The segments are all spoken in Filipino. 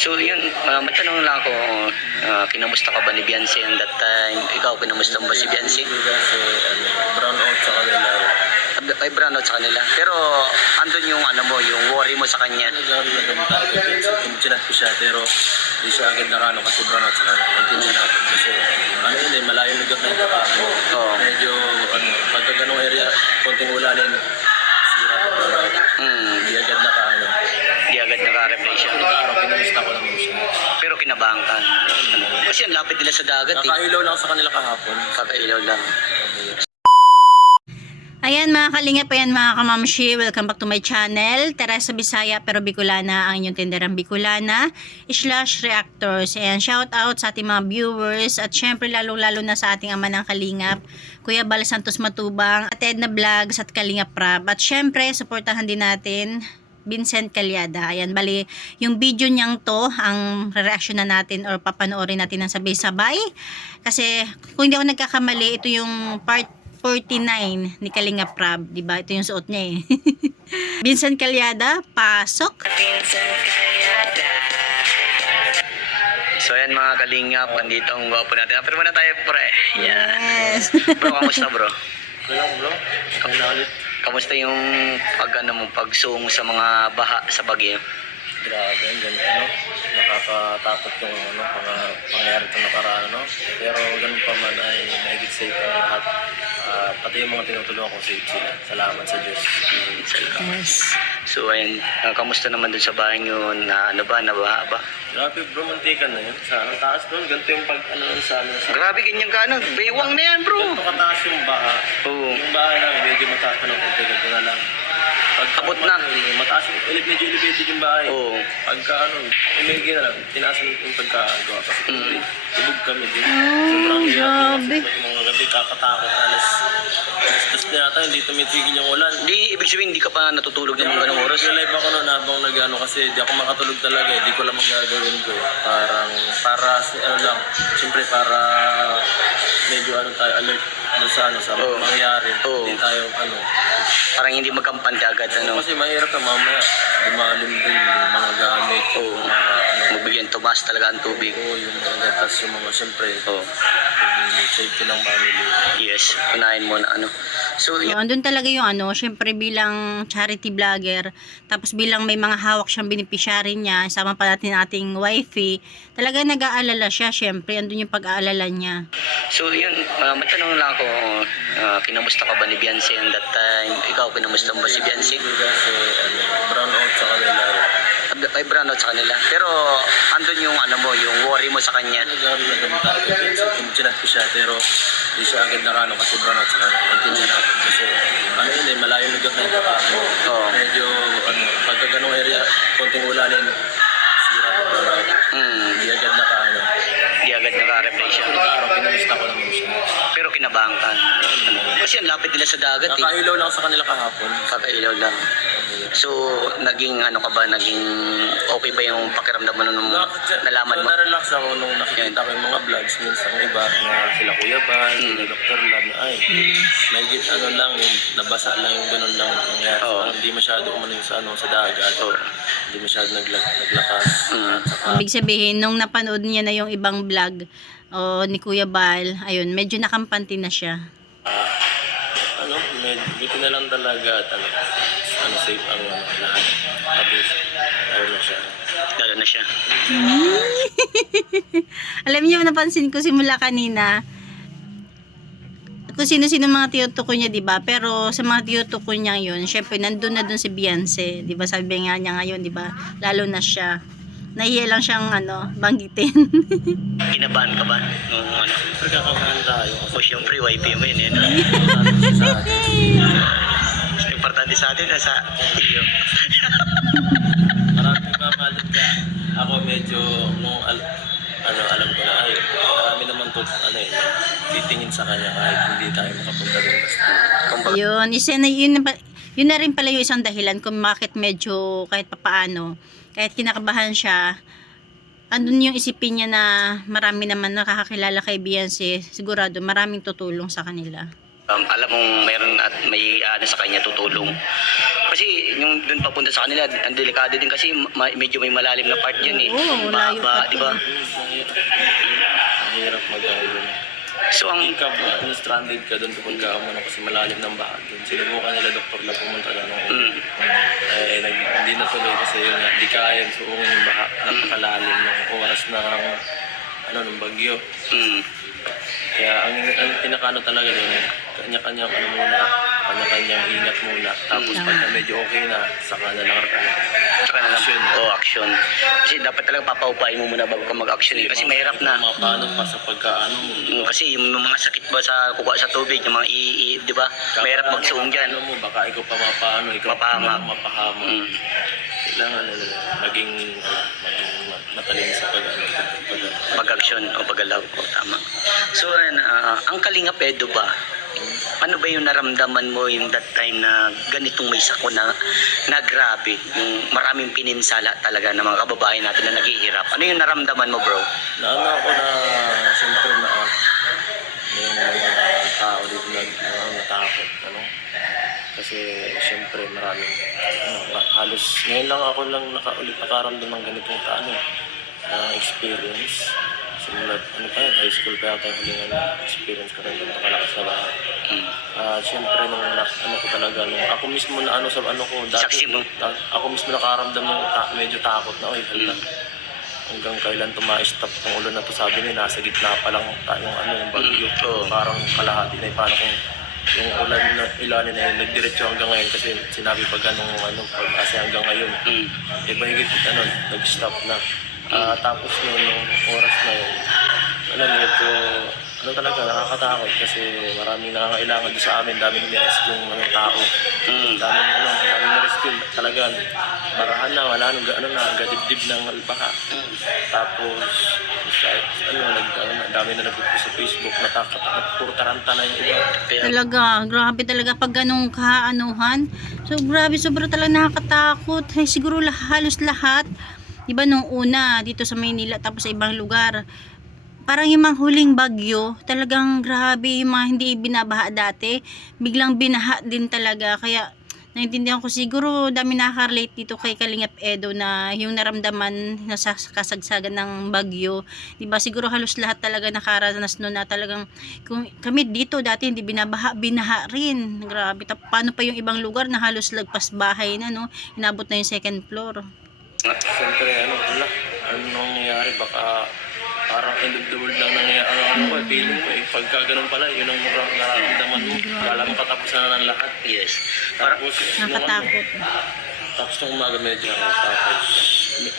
So yun, matanong lang ako, kinamusta ka ba ni Beyonce ang that time? Ikaw, kinamusta mo ba si Beyonce? Kasi brown out sa kanila. Ay, brownout sa kanila. Pero andun yung yung worry mo sa kanya. Nagari na gamit tayo kasi chinat ko siya pero di siya agad nakano kasi brown out sa kanila. Continue natin kasi malayo lugar na yung kakao. Oo. Medyo pagka ganong area, konting ulalin, sira na brown out. Di agad Di agad naka-reply siya. Araw, kinamusta ko naman siya. Pero kinabahan ka. Kasi ang lapit nila sa dagat eh. Kakailaw lang sa kanila kahapon. Kakailaw lang. Ayan mga kalingap, ayan mga kamamshi, welcome back to my channel. Teresa Bisaya pero Bicolana, ang inyong tinderang Bicolana / reactors. Ayan, shout out sa ating mga viewers at syempre lalo na sa ating ama ng kalingap, Kuya Bal Santos Matubang, at Edna Vlogs at Kalingap Rab. At syempre, supportahan din natin Vincent Calyada. Ayan, bali, yung video niyang to, ang reaction na natin or papanoorin natin ng sabay-sabay. Kasi, kung hindi ako nagkakamali, ito yung part 49 ni Kalingap Rab, di ba? Ito yung suot niya eh. Vincent Calyada, pasok. So ayan mga kalingap, andito ang gwapo natin. Pero muna tayo pre. Yan. Yes. Bro, kamusta bro? Kailang bro? Kailang ulit. Kamusta yung pagsungo sa mga baha sa Baguio? Grabe, ang ganito, nakakatakot yung mga pangyayari itong nakaraan, pero ganun pa man ay mahigit safe ang lahat. Pati yung mga tinutulungan ko safe sila. Salamat sa Diyos. Yes. So ayun, kamusta naman dun sa bahay nyo na nabaha ba? Grabe bro, mantikan na yun. Ang taas doon, ganito yung sa Grabe, ganyan ka baywang na yan bro. ganito kataas yung baha. Oo. Yung bahay namin, medyo mataas pa ng konti, ganito na lang. Abot na. Mataas yung medyo elevated yung bahay. Oo. Pagka imigay na lang, tinaas yung pagkagawa. Kasi tubog kami din. Oh, grabe. Mga gabi, kakatakot, alas na yata, hindi tumitigil yung ulan. Di, ibig sabihin, hindi ka pa natutulog ng mga ganong oras? Nag-live ako noon habang nag-ano kasi di ako makatulog talaga eh. Di ko lang magagawin ko eh. Lang. Siyempre para medyo tayo alert sa mangyayari. Hindi tayo Parang hindi magkampante agad, Kasi mahirap na mamaya. Dumalim din yung mga gamit. Magbigyan tumas talaga ang tubig. Yung mga gatas, yung mga siyempre. Yung safety ng family. Yes, unahin mo na So, So, andun talaga yung syempre bilang charity vlogger, tapos bilang may mga hawak siyang beneficiary niya, sama pa natin ating wifey, talaga nag-aalala siya, syempre, andun yung pag-aalala niya. So yun, matanong lang ako, kinamusta ka ba ni Beyonce ang that time? Ikaw, kinamusta mo ba si Beyonce? Kasi brown out sa kanila. Ay, brownout sa kanila. Pero andun yung yung worry mo sa kanya. Nagari na gamit tayo kasi chinat ko siya pero di siya agad nakano kasi brown out sa kanila. Continue natin kasi malayo lugar na yung kakao. Oo. Medyo pagka ganong area, konting ulalin, sira na brown out. Di agad Di agad naka-reply siya. Araw, kinamusta ko naman siya. Pero kinabahan ka. Kasi ang lapit nila sa dagat eh. Kakailaw lang sa kanila kahapon. Kakailaw lang. So, naging naging okay ba yung pakiramdam mo nung nalaman mo? Na-relax ako nung nakikita ko yung mga vlogs minsan iba na sila Kuya Bal, sila Dr. Lab na may lang yung nabasa lang yung ganun lang nangyari. Hindi masyado yung sa dagat. Hindi masyado naglakas. Ibig sabihin, nung napanood niya na yung ibang vlog ni Kuya Bal, ayun, medyo nakampante na siya. Buti na lang talaga at safe ang lahat. Tapos, Lalo na siya. Alam niyo, napansin ko simula kanina, kung sino-sino mga tiyotuko niya, diba? Pero sa mga tiyotuko niya yun, syempre, nandun na dun si Beyonce, diba? Sabi nga niya ngayon, diba? Lalo na siya. Nahiya lang siyang, banggitin. Kinabahan ka ba? Nung Pagkakabahan tayo. O syempre, YP mo yun. Importante sa atin, sa iyo. Maraming mamalit ka. Ako medyo, nung alam ko na, marami naman to, titingin sa kanya kahit hindi tayo makapunta rin basta. Yun, yun na rin pala yung isang dahilan kung bakit medyo kahit papaano, kahit kinakabahan siya, andun yung isipin niya na marami naman nakakakilala kay Beyonce, sigurado maraming tutulong sa kanila. Alam mong meron at may ano sa kanya tutulong. Kasi yung doon papunta sa kanila, ang delikado din kasi medyo may malalim na part yun eh. Oo, layo Baba, pati. di ba? Mahirap mag-ano. So ang Hindi ka ba, stranded ka doon kapag mo na kasi malalim ng baha doon. Sinubukan nila doktor na pumunta na nung hindi natuloy kasi yun nga, di kaya suungin yung baha. Napakalalim ng oras ng bagyo. Kaya ang pinakano talaga doon, kanya-kanyang kanya-kanyang ingat muna. Tapos pagka medyo okay na, saka na lang Tsaka na lang, action. Kasi dapat talaga papaupain mo muna bago ka mag-action eh. Kasi mahirap na. Paano pa sa pagkaano mo. Kasi yung mga sakit ba sa kukuha sa tubig, yung mga di ba? Mahirap magsuong dyan. Ano mo, baka ikaw pa mapaano, ikaw Mapahamak. mapahama. Kailangan maging matalino sa Pag-action o pag-alaw. O, tama. So, ang Kalinga Edo ba? Ano ba yung naramdaman mo yung that time na ganitong may sakuna na grabe, yung maraming pininsala talaga ng mga kababayan natin na naghihirap? Ano yung naramdaman mo, bro? Naano ako na, siyempre na, yung mga tao dito natakot, kasi siyempre maraming, halos, ngayon lang ako nakaramdam ng ganitong experience. Simulat, high school pa yata yung experience ko rin ganito kalakas na bahay. Siyempre, ko talaga, ako mismo na Saksi mo? Ako mismo nakaramdam ng medyo takot na, hanggang kailan tuma-stop ng ulo na to, sabi niya, nasa gitna pa lang yung bagyo. Parang kalahati na paano kung yung ulan na ilanin na yun, nagdiretso hanggang ngayon kasi sinabi pag kasi hanggang ngayon. Mahigit nag-stop na. Tapos nung oras na yun, medyo, talaga, nakakatakot kasi maraming nangangailangan doon sa amin, daming nirescue ng tao. Daming nirescue, talaga, barahan na, wala nung gadibdib ng baha. Tapos, dami na nagpupo sa Facebook, puro taranta na yung iba. Talaga, grabe talaga pag ganong kaanuhan. So, grabe, sobra talaga nakakatakot. Ay, siguro halos lahat. Diba nung una, dito sa Maynila, tapos sa ibang lugar, parang yung mga huling bagyo, talagang grabe, yung mga hindi binabaha dati, biglang binaha din talaga. Kaya, naintindihan ko siguro, dami nakaka-relate dito kay Kalingap Edo na yung naramdaman na sa kasagsagan ng bagyo. Diba, siguro halos lahat talaga nakaranas no na talagang, kung kami dito dati hindi binabaha, binaha rin. Grabe, paano pa yung ibang lugar na halos lagpas bahay na, no? Inabot na yung second floor. Siyempre, anong nangyayari, baka parang end of the world lang nangyayari. Feeling mo pagka ganun pala, yun ang nararamdaman mo. Kala mo katapos na ng lahat. Yes. Tapos, Nakatakot. Tapos nung umaga medyo tapos.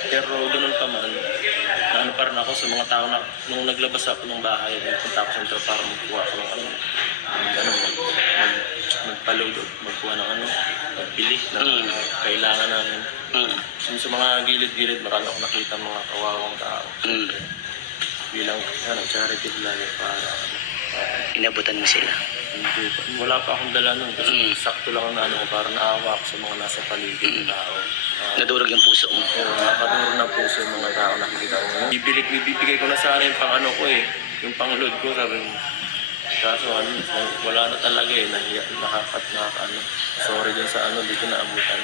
Pero ganun pa man, pa rin ako sa mga tao na nung naglabas ako ng bahay, punta ako sa intro para magkuha ako ng magpa-load, magkuha ng magbili ng kailangan namin. Sa mga gilid-gilid, marami ako nakita mga kawawang tao. Bilang charity vlog para Inabutan mo sila. wala pa akong dala nun kasi sakto lang na para naawa ako sa mga nasa paligid ng tao. Nadurog yung puso mo. Oo, nakakaduro ng puso yung mga tao nakikita ko. Bibigay ko na sana yung pang yung pang-load ko, sabi mo. Kaso wala na talaga sorry dun sa di ko naabutan.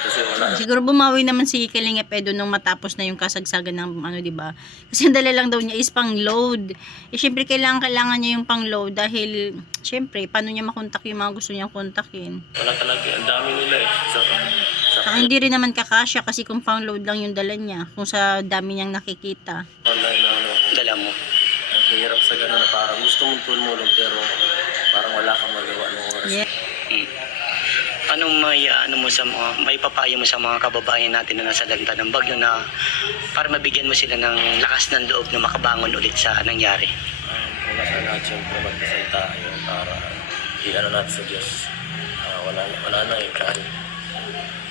Kasi wala. Siguro bumawi naman si Kalingap Edo nung matapos na yung kasagsagan ng di ba? Kasi ang dala lang daw niya is pang-load. Syempre kailangan niya yung pang-load dahil syempre paano niya makontak yung mga gusto niyang kontakin. Wala talaga, ang dami nila Saka hindi rin naman kakasya kasi kung pang-load lang yung dala niya, kung sa dami niyang nakikita. Online na Dala mo. ang hirap sa gano'n na parang gusto mong tumulong pero parang wala kang magawa ng oras. Yeah. Anong may papayo mo sa mga kababayan natin na nasa lanta ng bagyo na para mabigyan mo sila ng lakas ng loob na makabangon ulit sa nangyari? Una sa lahat, siyempre magdasal tayo para natin sa Diyos. Wala na kahit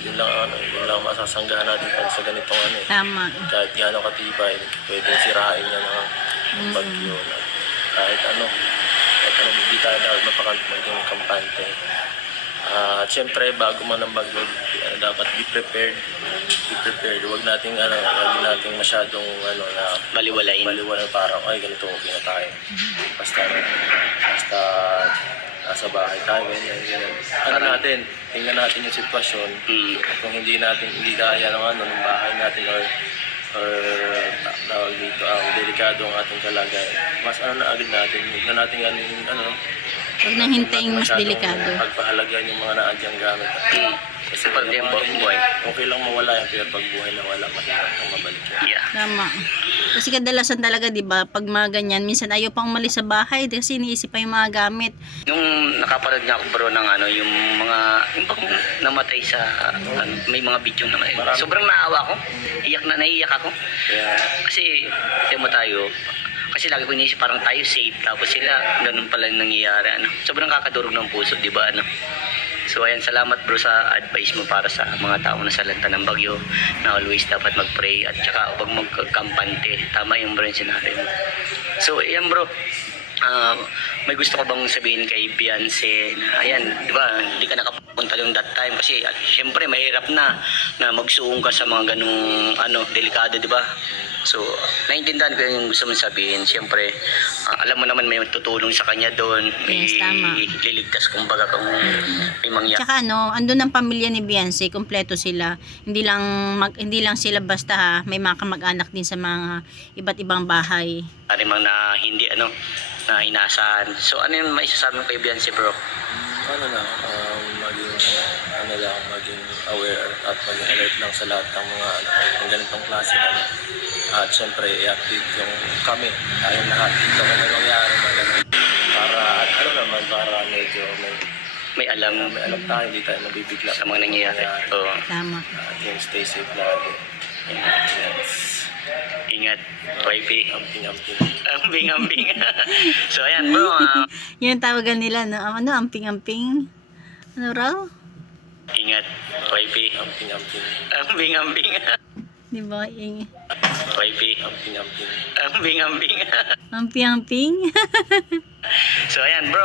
yun lang masasanggahan natin pag sa ganitong Tama. kahit gaano katibay, pwede sirain niya ng bagyo. Kahit hindi tayo dapat maging kampante. Siyempre, bago man ang bagyo, dapat be prepared. Be prepared. Huwag nating masyadong na Baliwalain. parang ay ganito okay na tayo. Basta nasa bahay tayo, ganyan. Tingnan natin yung sitwasyon. Kung hindi kaya ng bahay natin or tawag dito, delikado ang ating kalagayan. Mas na agad natin, huwag na natin Huwag na hintayin mas delikado. pagpahalagan yung mga naadyang gamit. Kasi pag yung buhay, okay lang mawala yan, pero pag buhay na wala, mahirap kang mabalik yan. Yeah. Tama. Kasi kadalasan talaga, di ba, pag mga ganyan, minsan ayaw pang umalis sa bahay kasi iniisip pa yung mga gamit. Nung nakapanood nga ako bro ng yung bang namatay sa may mga video naman. Sobrang naawa ko. Naiiyak ako. Kaya, Kasi mo tayo, kasi lagi ko iniisip parang tayo safe, tapos sila ganun pala yung nangyayari. Sobrang kakadurog ng puso, di ba? So ayan, salamat bro sa advice mo para sa mga tao na salanta ng bagyo, na always dapat mag-pray at saka huwag magkampante. Tama yung bro yung sinabi mo. So ayan bro, may gusto ko bang sabihin kay Beyonce na ayan, di ba, hindi ka nakapunta yung that time kasi syempre mahirap na magsuong ka sa mga ganung delikado, di ba? So, naintindihan ko yung gusto mong sabihin. Siyempre, alam mo naman may tutulong sa kanya doon. May Yes, tama. liligtas kumbaga kung may mangyari. Tsaka andun ang pamilya ni Beyonce, kompleto sila. Hindi lang sila basta may mga kamag-anak din sa mga iba't ibang bahay. Mang na hindi na inaasahan. So, ano yung may sasabi mo kay Beyonce bro? maging aware at maging alert lang sa lahat ng mga ng ganitong klase at syempre i-update yung kami tayong lahat dito kung may nangyari na ganun para medyo May alam tayo, hindi tayo mabibigla sa mga nangyayari. Oo. Tama. Again, stay safe lagi. Ingat. YP. Amping. Ambing. So, ayan bro. Yun ang tawagan nila, no? Amping-amping. Ano raw? Ingat. YP. Amping. Ambing. Di ba? YP. Amping. Ambing. Amping-amping. So ayan bro,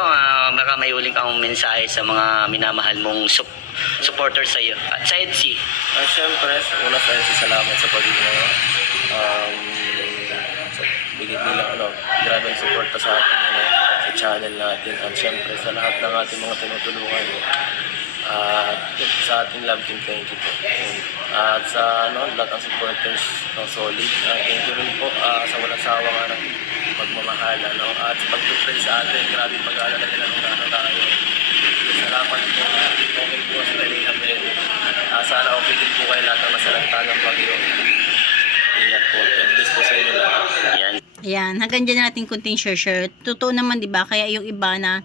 baka may uling kang mensahe sa mga minamahal mong supporters sa iyo at sa EDSI. Siyempre, una sa EDSI, salamat sa pagiging bigit nilang grabe ang suporta sa atin sa channel natin at siyempre sa lahat ng ating mga tinutulungan sa ating love team, thank you po. At sa lahat ng supporters ng Solid, thank you rin po sa walang sawang pagmamahal at sa pag-pray sa atin. Grabe pag-aalala nila nung tayo. Salamat po. Okay po sa Dalina Pwede. Sana okay din po kayo lahat ng masalanta ng bagyo. Ingat po. God bless po sa inyo lahat. Ayan, hanggang dyan natin kunting share. Totoo naman, di ba? Kaya yung iba na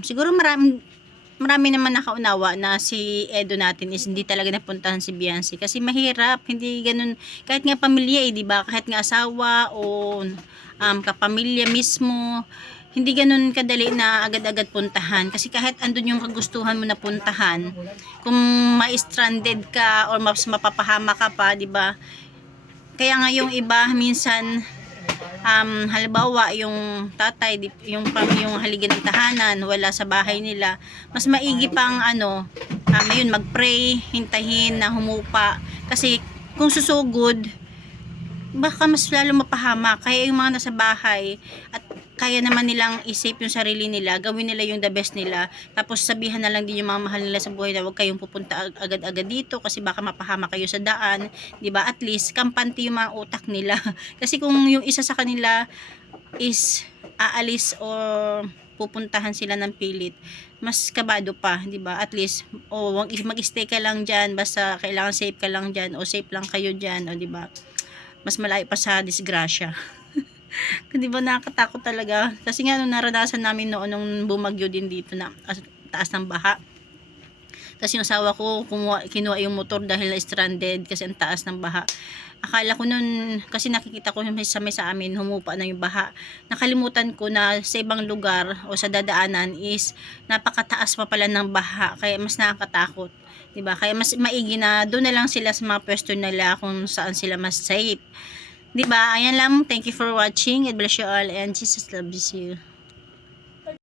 siguro marami naman nakaunawa na si Edo natin is hindi talaga napuntahan si Beyonce kasi mahirap, hindi ganun, kahit nga pamilya di ba, kahit nga asawa o kapamilya mismo, hindi ganun kadali na agad-agad puntahan kasi kahit andun yung kagustuhan mo na puntahan, kung ma-stranded ka or mapapahama ka pa, di ba? Kaya nga yung iba minsan halimbawa yung tatay, yung haligi ng tahanan wala sa bahay nila, mas maigi pang ayun, mag-pray, hintahin na humupa kasi kung susugod baka mas lalo mapahama. Kaya yung mga nasa bahay at kaya naman nilang isip yung sarili nila, gawin nila yung the best nila, tapos sabihan na lang din yung mga mahal nila sa buhay na huwag kayong pupunta agad-agad dito kasi baka mapahama kayo sa daan, di ba? At least kampante yung mga utak nila kasi kung yung isa sa kanila is aalis or pupuntahan sila ng pilit, mas kabado pa, di ba? At least mag-stay ka lang diyan, basta kailangan safe ka lang diyan o safe lang kayo diyan, o di ba? Mas malayo pa sa disgrasya. Di ba, nakakatakot talaga kasi nga naranasan namin noon nung bumagyo din dito na taas ng baha, kasi yung asawa ko kinuha yung motor dahil stranded kasi ang taas ng baha. Akala ko noon, kasi nakikita ko may sa amin humupa na yung baha, nakalimutan ko na sa ibang lugar o sa dadaanan is napakataas pa pala ng baha, kaya mas nakakatakot, di ba? Kaya mas maigi na doon na lang sila sa mga pwesto nila kung saan sila mas safe. Diba? Ayan lang. Thank you for watching. God bless you all and Jesus loves you.